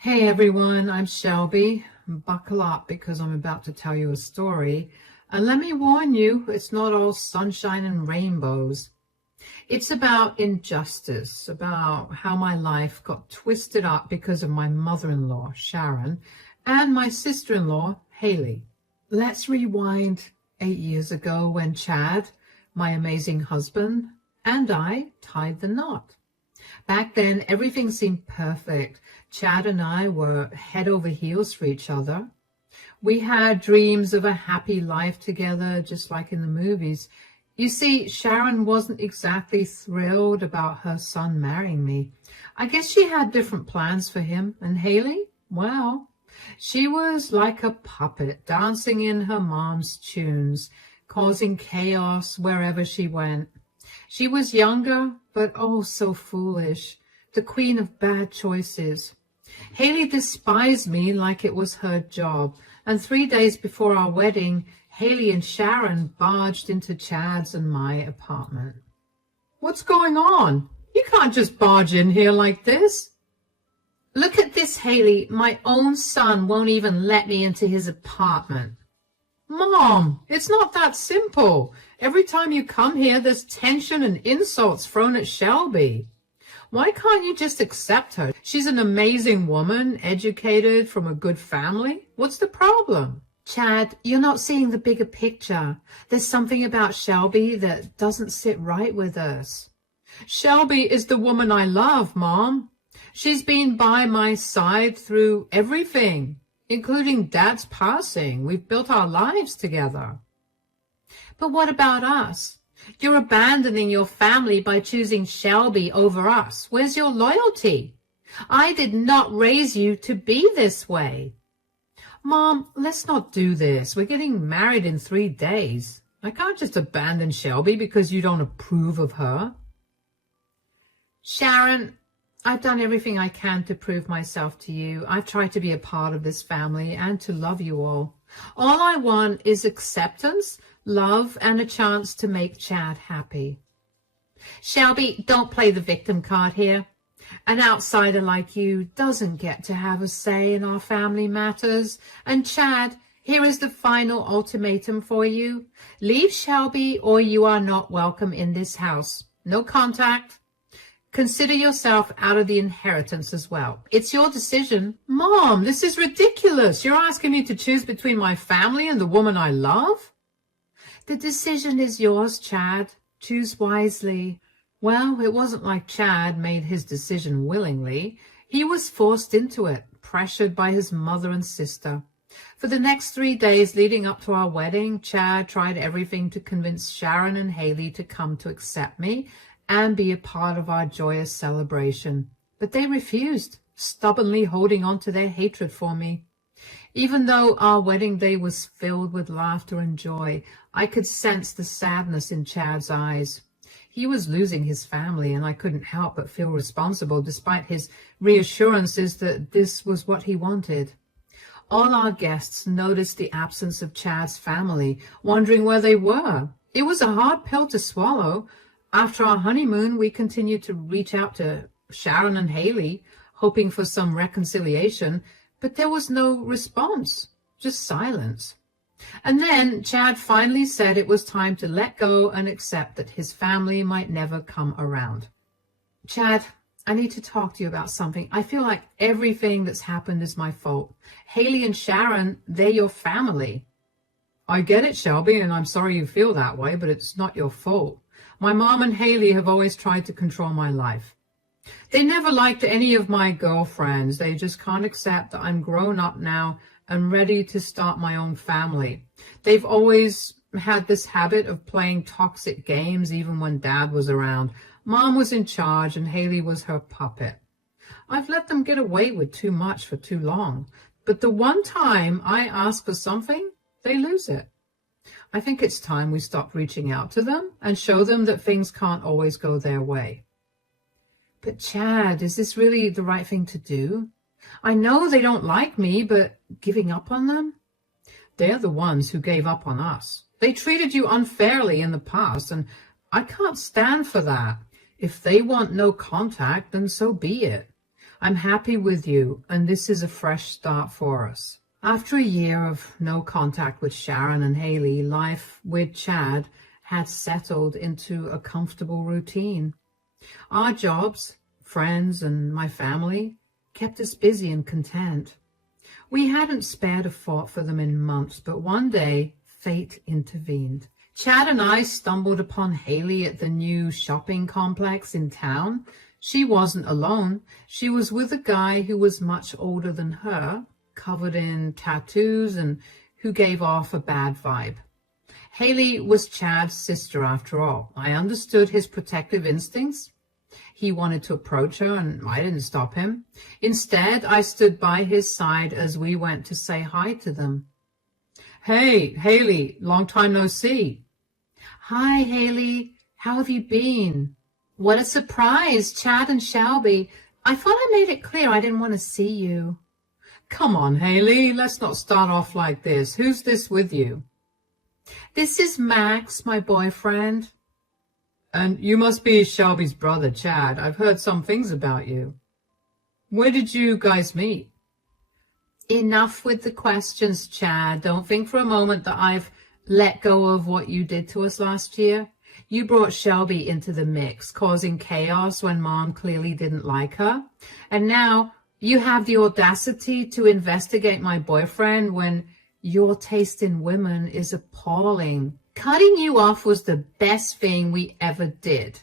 Hey everyone, I'm Shelby. Buckle up because I'm about to tell you a story. And let me warn you, it's not all sunshine and rainbows. It's about injustice, about how my life got twisted up because of my mother-in-law, Sharon, and my sister-in-law, Haley. Let's rewind 8 years ago when Chad, my amazing husband, and I tied the knot. Back then, everything seemed perfect. Chad and I were head over heels for each other. We had dreams of a happy life together, just like in the movies. You see, Sharon wasn't exactly thrilled about her son marrying me. I guess she had different plans for him. And Haley? Well, she was like a puppet, dancing in her mom's tunes, causing chaos wherever she went. She was younger, but oh so foolish, the queen of bad choices. Haley despised me like it was her job, and 3 days before our wedding, Haley and Sharon barged into Chad's and my apartment. What's going on? You can't just barge in here like this. Look at this, Haley. My own son won't even let me into his apartment. Mom, it's not that simple. Every time you come here, there's tension and insults thrown at Shelby. Why can't you just accept her? She's an amazing woman, educated, from a good family. What's the problem? Chad, you're not seeing the bigger picture. There's something about Shelby that doesn't sit right with us. Shelby is the woman I love, Mom. She's been by my side through everything, including Dad's passing. We've built our lives together. But what about us? You're abandoning your family by choosing Shelby over us. Where's your loyalty? I did not raise you to be this way. Mom, let's not do this. We're getting married in 3 days. I can't just abandon Shelby because you don't approve of her. Sharon, I've done everything I can to prove myself to you. I've tried to be a part of this family and to love you all. All I want is acceptance, love, and a chance to make Chad happy. Shelby, don't play the victim card here. An outsider like you doesn't get to have a say in our family matters. And Chad, here is the final ultimatum for you. Leave Shelby or you are not welcome in this house. No contact. Consider yourself out of the inheritance as well. It's your decision. Mom, this is ridiculous. You're asking me to choose between my family and the woman I love? The decision is yours, Chad. Choose wisely. Well, it wasn't like Chad made his decision willingly. He was forced into it, pressured by his mother and sister. For the next 3 days leading up to our wedding, Chad tried everything to convince Sharon and Haley to come to accept me and be a part of our joyous celebration. But they refused, stubbornly holding on to their hatred for me. Even though our wedding day was filled with laughter and joy, I could sense the sadness in Chad's eyes. He was losing his family, and I couldn't help but feel responsible despite his reassurances that this was what he wanted. All our guests noticed the absence of Chad's family, wondering where they were. It was a hard pill to swallow. After our honeymoon, we continued to reach out to Sharon and Haley, hoping for some reconciliation, but there was no response, just silence. And then Chad finally said it was time to let go and accept that his family might never come around. Chad, I need to talk to you about something. I feel like everything that's happened is my fault. Haley and Sharon, they're your family. I get it, Shelby, and I'm sorry you feel that way, but it's not your fault. My mom and Haley have always tried to control my life. They never liked any of my girlfriends. They just can't accept that I'm grown up now and ready to start my own family. They've always had this habit of playing toxic games even when Dad was around. Mom was in charge and Haley was her puppet. I've let them get away with too much for too long. But the one time I ask for something, they lose it. I think it's time we stop reaching out to them and show them that things can't always go their way. But Chad, is this really the right thing to do? I know they don't like me, but giving up on them? They're the ones who gave up on us. They treated you unfairly in the past, and I can't stand for that. If they want no contact, then so be it. I'm happy with you, and this is a fresh start for us. After a year of no contact with Sharon and Haley, life with Chad had settled into a comfortable routine. Our jobs, friends, and my family kept us busy and content. We hadn't spared a thought for them in months, but one day fate intervened. Chad and I stumbled upon Haley at the new shopping complex in town. She wasn't alone. She was with a guy who was much older than her, covered in tattoos, and who gave off a bad vibe. Haley was Chad's sister after all. I understood his protective instincts. He wanted to approach her, and I didn't stop him. Instead, I stood by his side as we went to say hi to them. "Hey, Haley, long time no see." "Hi, Haley. How have you been?" "What a surprise, Chad and Shelby. I thought I made it clear I didn't want to see you." "Come on, Haley, let's not start off like this. Who's this with you?" "This is Max, my boyfriend." "And you must be Shelby's brother, Chad. I've heard some things about you. Where did you guys meet?" "Enough with the questions, Chad. Don't think for a moment that I've let go of what you did to us last year. You brought Shelby into the mix, causing chaos when Mom clearly didn't like her. And now you have the audacity to investigate my boyfriend when your taste in women is appalling. Cutting you off was the best thing we ever did."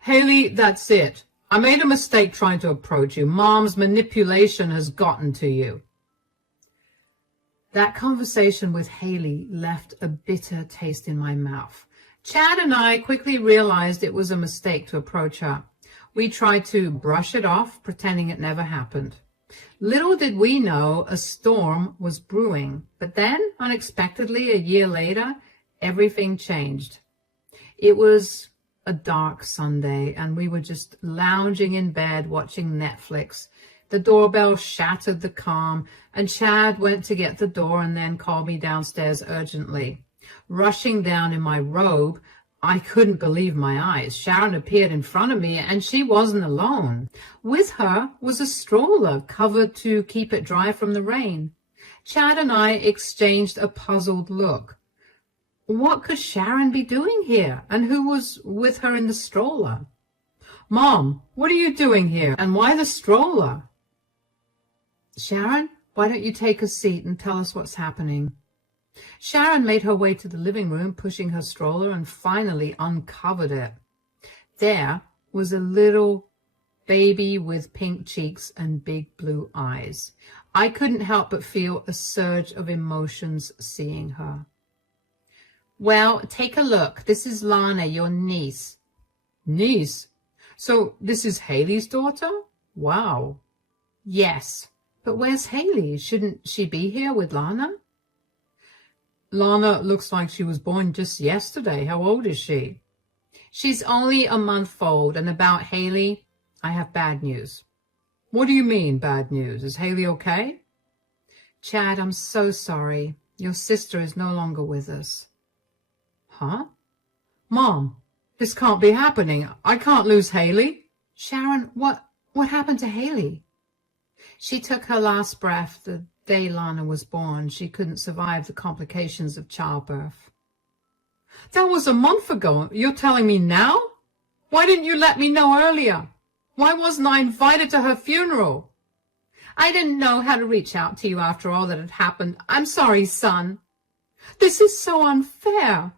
"Haley, that's it. I made a mistake trying to approach you. Mom's manipulation has gotten to you." That conversation with Haley left a bitter taste in my mouth. Chad and I quickly realized it was a mistake to approach her. We tried to brush it off, pretending it never happened. Little did we know a storm was brewing. But then, unexpectedly, a year later, everything changed. It was a dark Sunday, and we were just lounging in bed watching Netflix. The doorbell shattered the calm, and Chad went to get the door and then called me downstairs urgently. Rushing down in my robe, I couldn't believe my eyes. Sharon appeared in front of me, and she wasn't alone. With her was a stroller covered to keep it dry from the rain. Chad and I exchanged a puzzled look. What could Sharon be doing here, and who was with her in the stroller? "Mom, what are you doing here, and why the stroller?" "Sharon, why don't you take a seat and tell us what's happening?" Sharon made her way to the living room, pushing her stroller, and finally uncovered it. There was a little baby with pink cheeks and big blue eyes. I couldn't help but feel a surge of emotions seeing her. "Well, take a look. This is Lana, your niece." "Niece? So this is Haley's daughter? Wow." "Yes, but where's Haley? Shouldn't she be here with Lana?" "Lana looks like she was born just yesterday. How old is she?" "She's only a month old. And about Haley, I have bad news." "What do you mean, bad news? Is Haley okay?" "Chad, I'm so sorry. Your sister is no longer with us." "Huh? Mom, this can't be happening. I can't lose Haley." "Sharon, what happened to Haley?" "She took her last breath the day Lana was born. She couldn't survive the complications of childbirth." "That was a month ago. You're telling me now? Why didn't you let me know earlier? Why wasn't I invited to her funeral?" "I didn't know how to reach out to you after all that had happened. I'm sorry, son." "This is so unfair.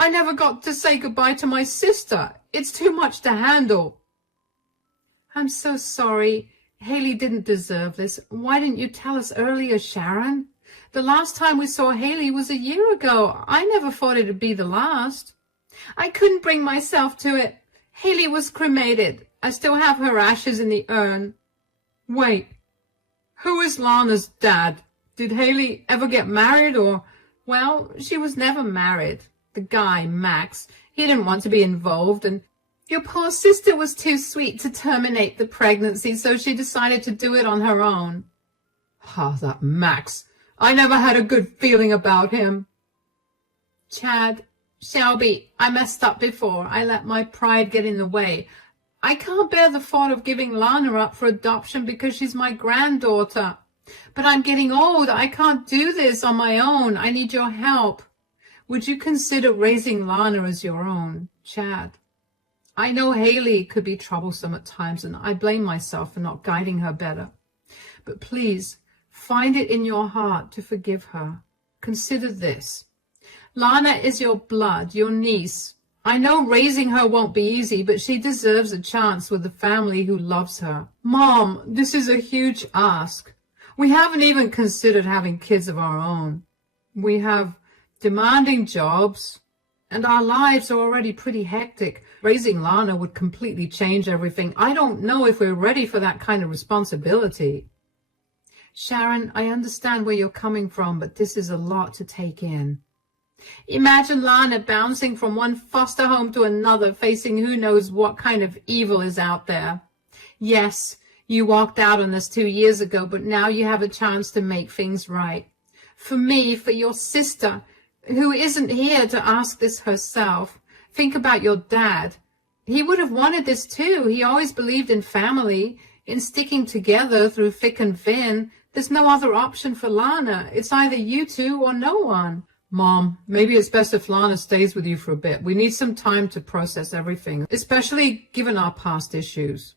I never got to say goodbye to my sister. It's too much to handle." "I'm so sorry. Haley didn't deserve this. Why didn't you tell us earlier, Sharon? The last time we saw Haley was a year ago. I never thought it'd be the last." "I couldn't bring myself to it. Haley was cremated. I still have her ashes in the urn." "Wait, who is Lana's dad? Did Haley ever get married or—" "Well, she was never married. The guy, Max, he didn't want to be involved, and your poor sister was too sweet to terminate the pregnancy, so she decided to do it on her own." "Ah, that Max. I never had a good feeling about him." "Chad, Shelby, I messed up before. I let my pride get in the way. I can't bear the thought of giving Lana up for adoption because she's my granddaughter. But I'm getting old. I can't do this on my own. I need your help. Would you consider raising Lana as your own? Chad. I know Haley could be troublesome at times, and I blame myself for not guiding her better. But please, find it in your heart to forgive her. Consider this. Lana is your blood, your niece. I know raising her won't be easy, but she deserves a chance with a family who loves her. Mom, this is a huge ask. We haven't even considered having kids of our own. We have demanding jobs, and our lives are already pretty hectic. Raising Lana would completely change everything. I don't know if we're ready for that kind of responsibility. Sharon, I understand where you're coming from, but this is a lot to take in. Imagine Lana bouncing from one foster home to another, facing who knows what kind of evil is out there. Yes, you walked out on us 2 years ago, but now you have a chance to make things right. For me, for your sister, who isn't here to ask this herself, think about your dad. He would have wanted this too. He always believed in family, in sticking together through thick and thin. There's no other option for Lana. It's either you two or no one. Mom, maybe it's best if Lana stays with you for a bit. We need some time to process everything, especially given our past issues.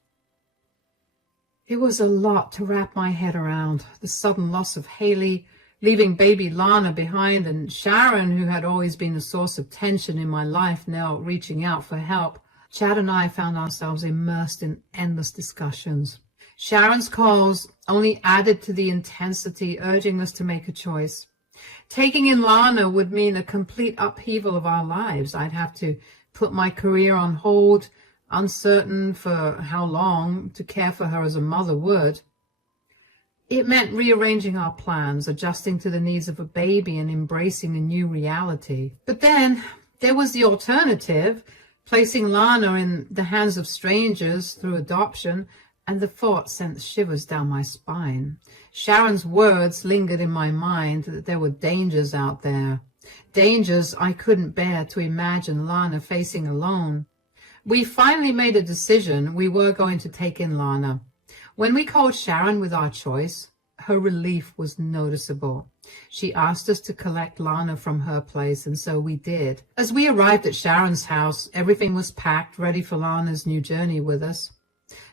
It was a lot to wrap my head around. The sudden loss of Haley, leaving baby Lana behind, and Sharon, who had always been a source of tension in my life, now reaching out for help. Chad and I found ourselves immersed in endless discussions. Sharon's calls only added to the intensity, urging us to make a choice. Taking in Lana would mean a complete upheaval of our lives. I'd have to put my career on hold, uncertain for how long to care for her as a mother would. It meant rearranging our plans, adjusting to the needs of a baby, and embracing a new reality. But then there was the alternative, placing Lana in the hands of strangers through adoption, and the thought sent shivers down my spine. Sharon's words lingered in my mind that there were dangers out there, dangers I couldn't bear to imagine Lana facing alone. We finally made a decision. We were going to take in Lana. When we called Sharon with our choice, her relief was noticeable. She asked us to collect Lana from her place, and so we did. As we arrived at Sharon's house, everything was packed, ready for Lana's new journey with us.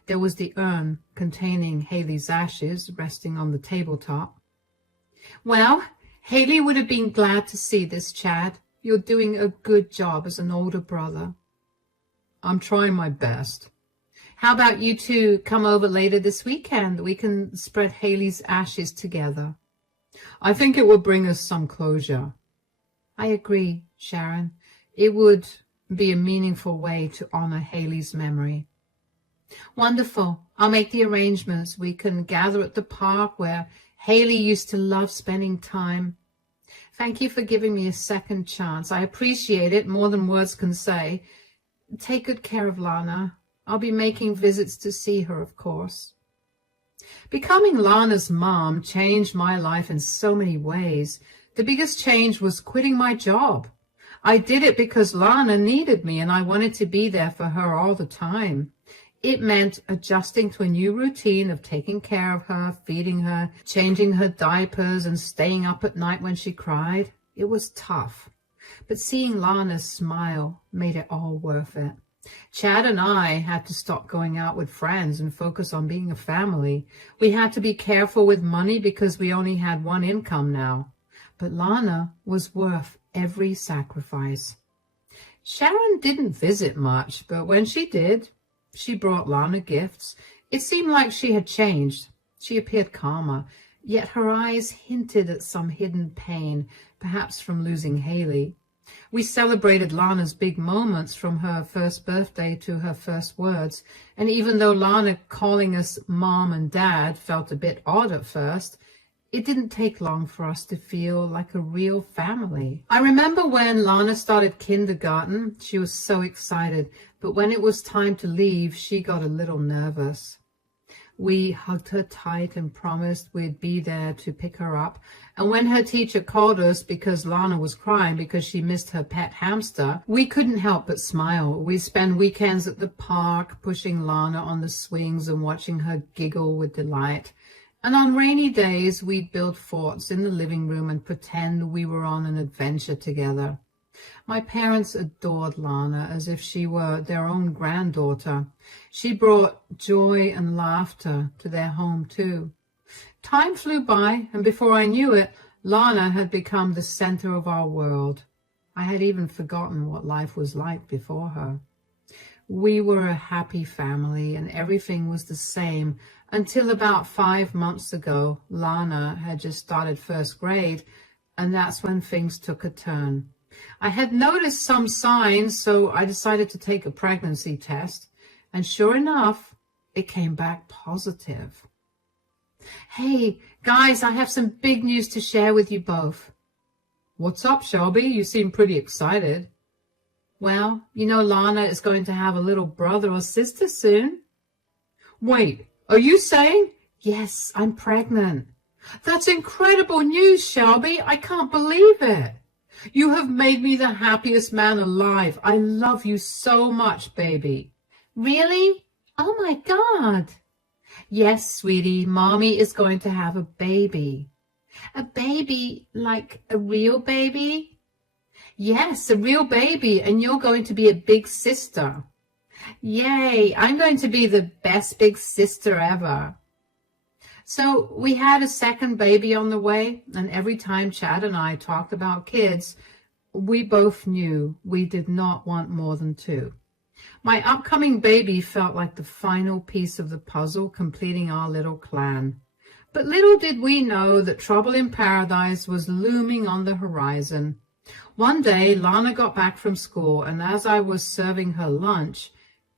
There was the urn containing Haley's ashes resting on the tabletop. Well, Haley would have been glad to see this, Chad. You're doing a good job as an older brother. I'm trying my best. How about you two come over later this weekend? We can spread Haley's ashes together. I think it will bring us some closure. I agree, Sharon. It would be a meaningful way to honor Haley's memory. Wonderful. I'll make the arrangements. We can gather at the park where Haley used to love spending time. Thank you for giving me a second chance. I appreciate it more than words can say. Take good care of Lana. I'll be making visits to see her, of course. Becoming Lana's mom changed my life in so many ways. The biggest change was quitting my job. I did it because Lana needed me, and I wanted to be there for her all the time. It meant adjusting to a new routine of taking care of her, feeding her, changing her diapers, and staying up at night when she cried. It was tough, but seeing Lana's smile made it all worth it. Chad and I had to stop going out with friends and focus on being a family. We had to be careful with money because we only had one income now. But Lana was worth every sacrifice. Sharon didn't visit much, but when she did, she brought Lana gifts. It seemed like she had changed. She appeared calmer, yet her eyes hinted at some hidden pain, perhaps from losing Haley. We celebrated Lana's big moments, from her first birthday to her first words, and even though Lana calling us Mom and Dad felt a bit odd at first, it didn't take long for us to feel like a real family. I remember when Lana started kindergarten, she was so excited, but when it was time to leave, she got a little nervous. We hugged her tight and promised we'd be there to pick her up. And when her teacher called us because Lana was crying because she missed her pet hamster, we couldn't help but smile. We'd spend weekends at the park, pushing Lana on the swings and watching her giggle with delight. And on rainy days, we'd build forts in the living room and pretend we were on an adventure together. My parents adored Lana as if she were their own granddaughter. She brought joy and laughter to their home too. Time flew by, and before I knew it, Lana had become the center of our world. I had even forgotten what life was like before her. We were a happy family, and everything was the same until about 5 months ago. Lana had just started first grade, and that's when things took a turn. I had noticed some signs, so I decided to take a pregnancy test, and sure enough, it came back positive. Hey, guys, I have some big news to share with you both. What's up, Shelby? You seem pretty excited. Well, you know Lana is going to have a little brother or sister soon. Wait, are you saying? Yes, I'm pregnant. That's incredible news, Shelby. I can't believe it. You have made me the happiest man alive. I love you so much, baby. Really? Oh, my God. Yes, sweetie, Mommy is going to have a baby. A baby, like a real baby? Yes, a real baby, and you're going to be a big sister. Yay, I'm going to be the best big sister ever. So we had a second baby on the way, and every time Chad and I talked about kids, we both knew we did not want more than 2. My upcoming baby felt like the final piece of the puzzle completing our little clan. But little did we know that trouble in paradise was looming on the horizon. One day, Lana got back from school, and as I was serving her lunch,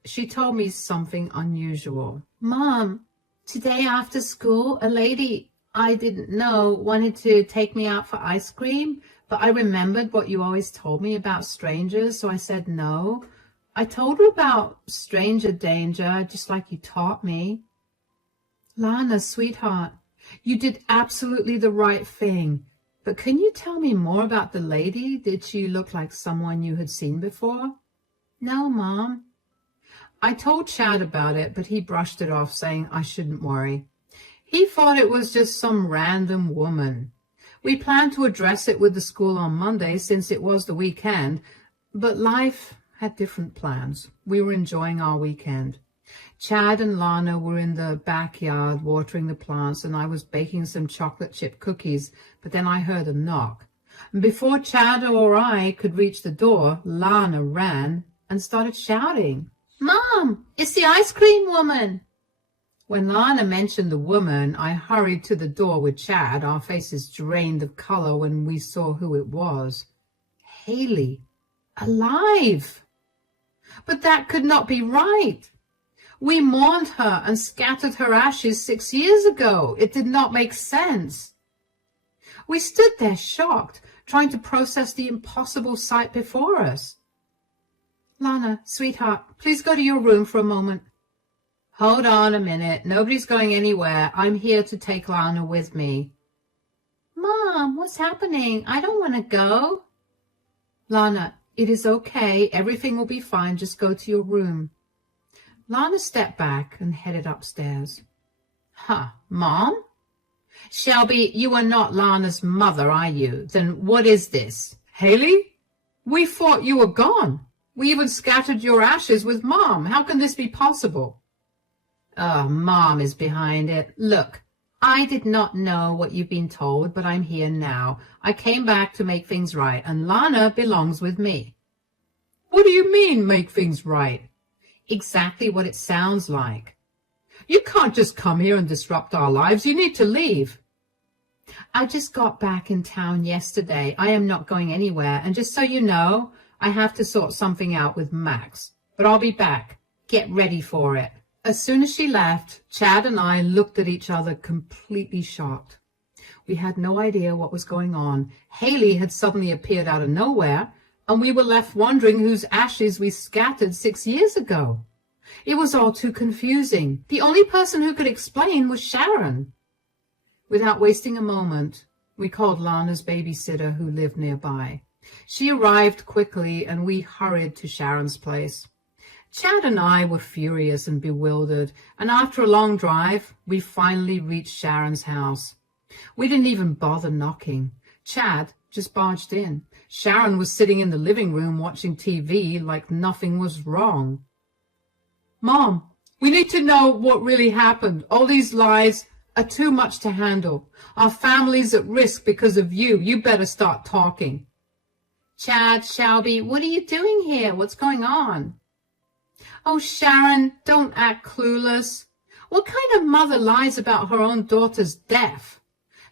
she told me something unusual. Mom, today after school, a lady I didn't know wanted to take me out for ice cream, but I remembered what you always told me about strangers, so I said no. I told her about stranger danger, just like you taught me. Lana, sweetheart, you did absolutely the right thing. But can you tell me more about the lady? Did she look like someone you had seen before? No, Mom. I told Chad about it, but he brushed it off, saying I shouldn't worry. He thought it was just some random woman. We planned to address it with the school on Monday since it was the weekend, but life had different plans. We were enjoying our weekend. Chad and Lana were in the backyard watering the plants, and I was baking some chocolate chip cookies, but then I heard a knock. And before Chad or I could reach the door, Lana ran and started shouting, Mom, it's the ice cream woman. When Lana mentioned the woman, I hurried to the door with Chad, our faces drained of color when we saw who it was. Haley, alive! But that could not be right. We mourned her and scattered her ashes 6 years ago. It did not make sense. We stood there shocked, trying to process the impossible sight before us. Lana, sweetheart, please go to your room for a moment. Hold on a minute. Nobody's going anywhere. I'm here to take Lana with me. Mom, what's happening? I don't want to go. Lana, it is okay. Everything will be fine. Just go to your room. Lana stepped back and headed upstairs. Mom? Shelby, you are not Lana's mother, are you? Then what is this? Haley? We thought you were gone. We even scattered your ashes with Mom. How can this be possible? Mom is behind it. Look, I did not know what you've been told, but I'm here now. I came back to make things right, and Lana belongs with me. What do you mean, make things right? Exactly what it sounds like. You can't just come here and disrupt our lives. You need to leave. I just got back in town yesterday. I am not going anywhere. And just so you know, I have to sort something out with Max. But I'll be back. Get ready for it. As soon as she left, Chad and I looked at each other completely shocked. We had no idea what was going on. Haley had suddenly appeared out of nowhere, and we were left wondering whose ashes we scattered 6 years ago. It was all too confusing. The only person who could explain was Sharon. Without wasting a moment, we called Lana's babysitter who lived nearby. She arrived quickly and we hurried to Sharon's place. Chad and I were furious and bewildered, and after a long drive, we finally reached Sharon's house. We didn't even bother knocking. Chad just barged in. Sharon was sitting in the living room watching TV like nothing was wrong. Mom, we need to know what really happened. All these lies are too much to handle. Our family's at risk because of you. You better start talking. Chad, Shelby, what are you doing here? What's going on? Oh, Sharon, don't act clueless. What kind of mother lies about her own daughter's death?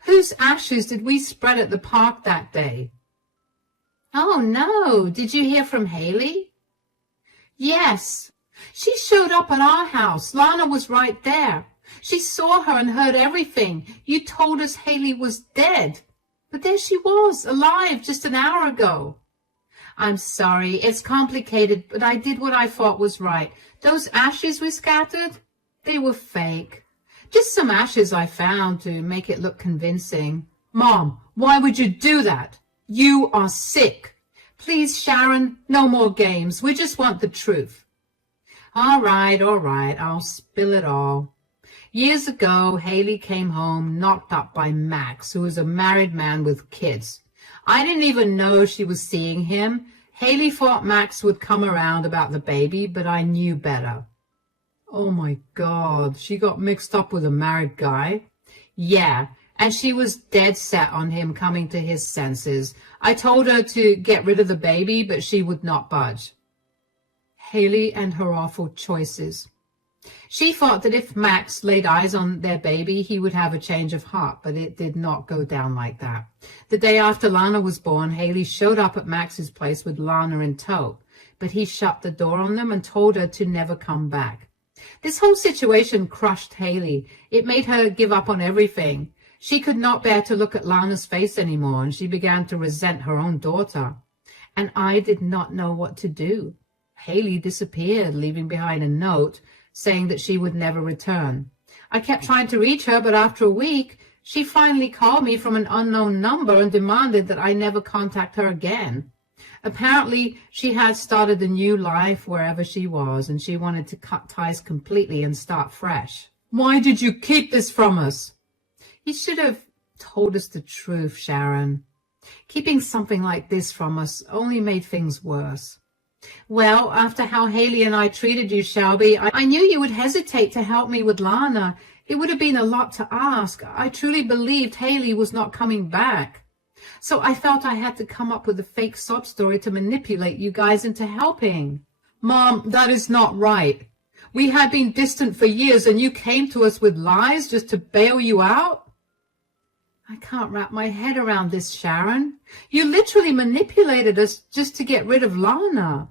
Whose ashes did we spread at the park that day? Oh, no. Did you hear from Haley? Yes. She showed up at our house. Lana was right there. She saw her and heard everything. You told us Haley was dead. But there she was, alive just an hour ago. I'm sorry, it's complicated, but I did what I thought was right. Those ashes we scattered, they were fake. Just some ashes I found to make it look convincing. Mom, why would you do that? You are sick. Please, Sharon, no more games. We just want the truth. All right, I'll spill it all. Years ago, Haley came home knocked up by Max, who was a married man with kids. I didn't even know she was seeing him. Haley thought Max would come around about the baby, but I knew better. Oh my God, she got mixed up with a married guy? Yeah, and she was dead set on him coming to his senses. I told her to get rid of the baby, but she would not budge. Haley and her awful choices. She thought that if Max laid eyes on their baby, he would have a change of heart, but it did not go down like that. The day after Lana was born, Haley showed up at Max's place with Lana in tow, but he shut the door on them and told her to never come back. This whole situation crushed Haley. It made her give up on everything. She could not bear to look at Lana's face anymore, and she began to resent her own daughter. And I did not know what to do. Haley disappeared, leaving behind a note saying that she would never return. I kept trying to reach her, but after a week, she finally called me from an unknown number and demanded that I never contact her again. Apparently, she had started a new life wherever she was, and she wanted to cut ties completely and start fresh. Why did you keep this from us? You should have told us the truth, Sharon. Keeping something like this from us only made things worse. Well, after how Haley and I treated you, Shelby, I knew you would hesitate to help me with Lana. It would have been a lot to ask. I truly believed Haley was not coming back. So I felt I had to come up with a fake sob story to manipulate you guys into helping. Mom, that is not right. We had been distant for years and you came to us with lies just to bail you out? I can't wrap my head around this, Sharon. You literally manipulated us just to get rid of Lana.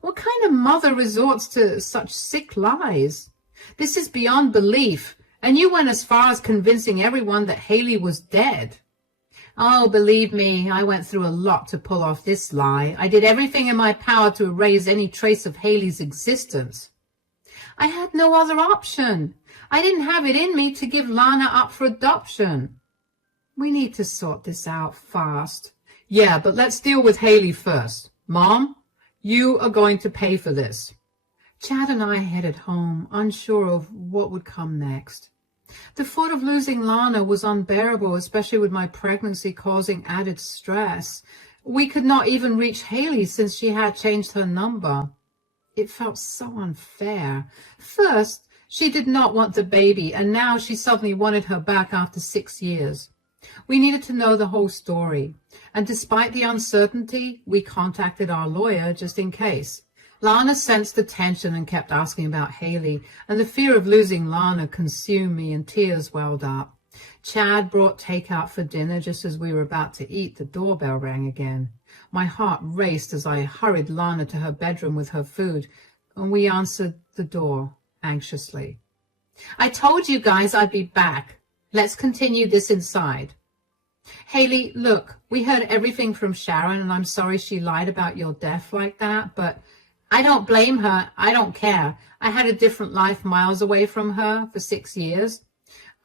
What kind of mother resorts to such sick lies? This is beyond belief, and you went as far as convincing everyone that Haley was dead. Oh, believe me, I went through a lot to pull off this lie. I did everything in my power to erase any trace of Haley's existence. I had no other option. I didn't have it in me to give Lana up for adoption. We need to sort this out fast. Yeah, but let's deal with Haley first. Mom, you are going to pay for this. Chad and I headed home, unsure of what would come next. The thought of losing Lana was unbearable, especially with my pregnancy causing added stress. We could not even reach Haley since she had changed her number. It felt so unfair. First, she did not want the baby, and now she suddenly wanted her back after 6 years. We needed to know the whole story, and despite the uncertainty, we contacted our lawyer just in case. Lana sensed the tension and kept asking about Haley, and the fear of losing Lana consumed me and tears welled up. Chad brought takeout for dinner. Just as we were about to eat, the doorbell rang again. My heart raced as I hurried Lana to her bedroom with her food, and we answered the door anxiously. I told you guys I'd be back. Let's continue this inside. Haley, look, we heard everything from Sharon, and I'm sorry she lied about your death like that, but I don't blame her. I don't care. I had a different life miles away from her for 6 years.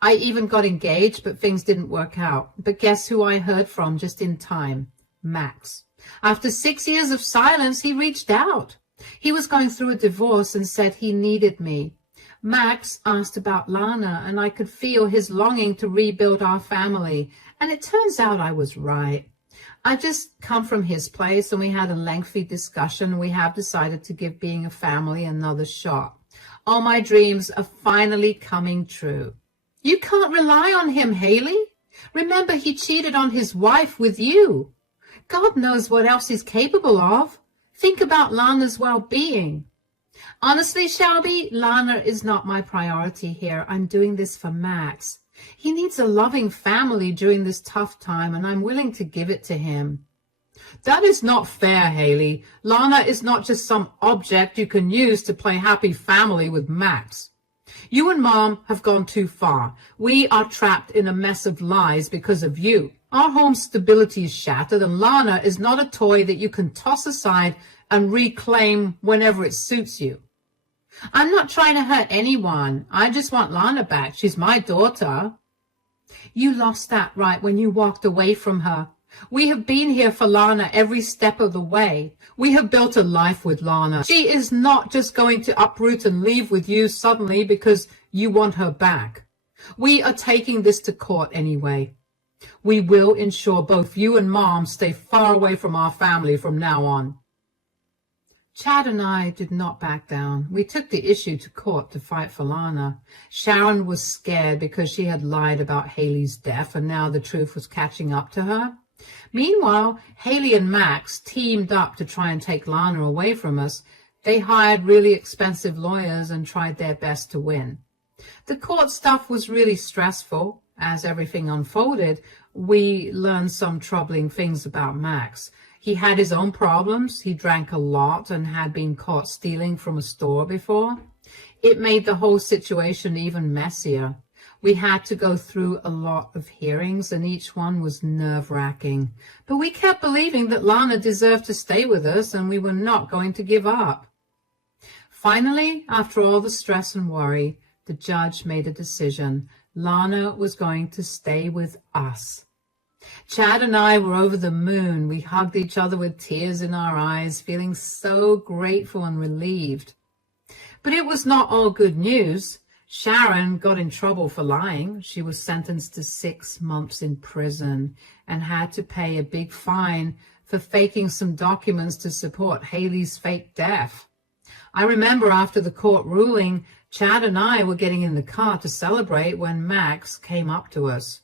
I even got engaged, but things didn't work out. But guess who I heard from just in time? Max. After 6 years of silence, he reached out. He was going through a divorce and said he needed me. Max asked about Lana, and I could feel his longing to rebuild our family. And it turns out I was right. I just come from his place, and we had a lengthy discussion. We have decided to give being a family another shot. All my dreams are finally coming true. You can't rely on him, Haley. Remember, he cheated on his wife with you. God knows what else he's capable of. Think about Lana's well-being. Honestly, Shelby, Lana is not my priority here. I'm doing this for Max. He needs a loving family during this tough time, and I'm willing to give it to him. That is not fair, Haley. Lana is not just some object you can use to play happy family with Max. You and Mom have gone too far. We are trapped in a mess of lies because of you. Our home stability is shattered, and Lana is not a toy that you can toss aside and reclaim whenever it suits you. I'm not trying to hurt anyone. I just want Lana back. She's my daughter. You lost that right when you walked away from her. We have been here for Lana every step of the way. We have built a life with Lana. She is not just going to uproot and leave with you suddenly because you want her back. We are taking this to court anyway. We will ensure both you and Mom stay far away from our family from now on. Chad and I did not back down. We took the issue to court to fight for Lana. Sharon was scared because she had lied about Haley's death, and now the truth was catching up to her. Meanwhile, Haley and Max teamed up to try and take Lana away from us. They hired really expensive lawyers and tried their best to win. The court stuff was really stressful. As everything unfolded, we learned some troubling things about Max. He had his own problems. He drank a lot and had been caught stealing from a store before. It made the whole situation even messier. We had to go through a lot of hearings, and each one was nerve-wracking. But we kept believing that Lana deserved to stay with us, and we were not going to give up. Finally, after all the stress and worry, the judge made a decision. Lana was going to stay with us. Chad and I were over the moon. We hugged each other with tears in our eyes, feeling so grateful and relieved. But it was not all good news. Sharon got in trouble for lying. She was sentenced to 6 months in prison and had to pay a big fine for faking some documents to support Haley's fake death. I remember after the court ruling, Chad and I were getting in the car to celebrate when Max came up to us.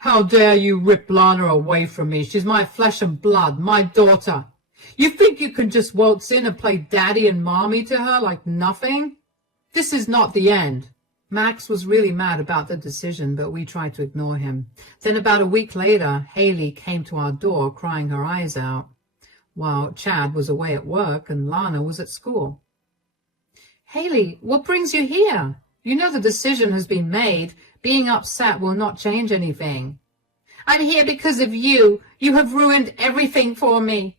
How dare you rip Lana away from me? She's my flesh and blood, my daughter. You think you can just waltz in and play daddy and mommy to her like nothing? This is not the end. Max was really mad about the decision, but we tried to ignore him. Then about a week later, Haley came to our door crying her eyes out, while Chad was away at work and Lana was at school. Haley, what brings you here? You know the decision has been made. Being upset will not change anything. I'm here because of you. You have ruined everything for me.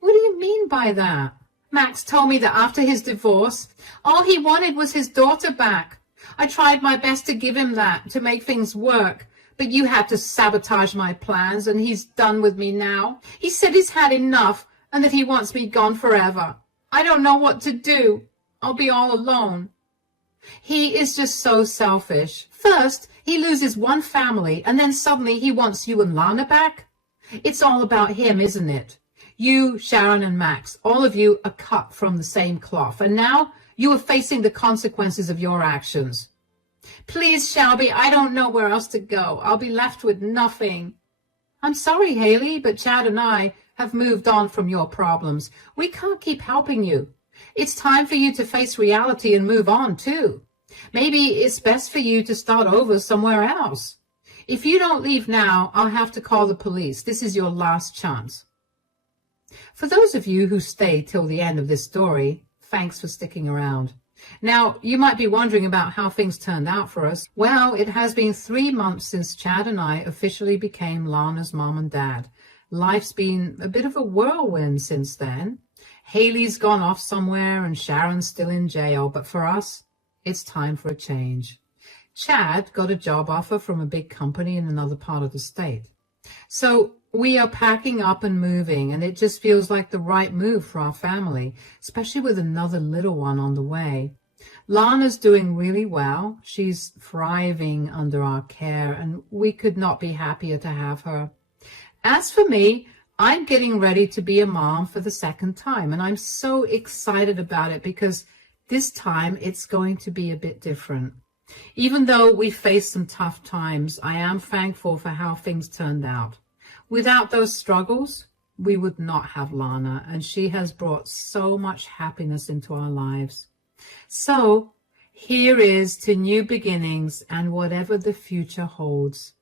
What do you mean by that? Max told me that after his divorce, all he wanted was his daughter back. I tried my best to give him that, to make things work, but you had to sabotage my plans, and he's done with me now. He said he's had enough and that he wants me gone forever. I don't know what to do. I'll be all alone. He is just so selfish. First, he loses one family, and then suddenly he wants you and Lana back. It's all about him, isn't it? You, Sharon, and Max, all of you are cut from the same cloth, and now you are facing the consequences of your actions. Please, Shelby, I don't know where else to go. I'll be left with nothing. I'm sorry, Haley, but Chad and I have moved on from your problems. We can't keep helping you. It's time for you to face reality and move on, too. Maybe it's best for you to start over somewhere else. If you don't leave now, I'll have to call the police. This is your last chance. For those of you who stayed till the end of this story, thanks for sticking around. Now, you might be wondering about how things turned out for us. Well, it has been 3 months since Chad and I officially became Lana's mom and dad. Life's been a bit of a whirlwind since then. Haley's gone off somewhere and Sharon's still in jail, but for us, it's time for a change. Chad got a job offer from a big company in another part of the state. So we are packing up and moving, and it just feels like the right move for our family, especially with another little one on the way. Lana's doing really well. She's thriving under our care, and we could not be happier to have her. As for me, I'm getting ready to be a mom for the second time, and I'm so excited about it because this time it's going to be a bit different. Even though we faced some tough times, I am thankful for how things turned out. Without those struggles, we would not have Lana, and she has brought so much happiness into our lives. So here is to new beginnings and whatever the future holds.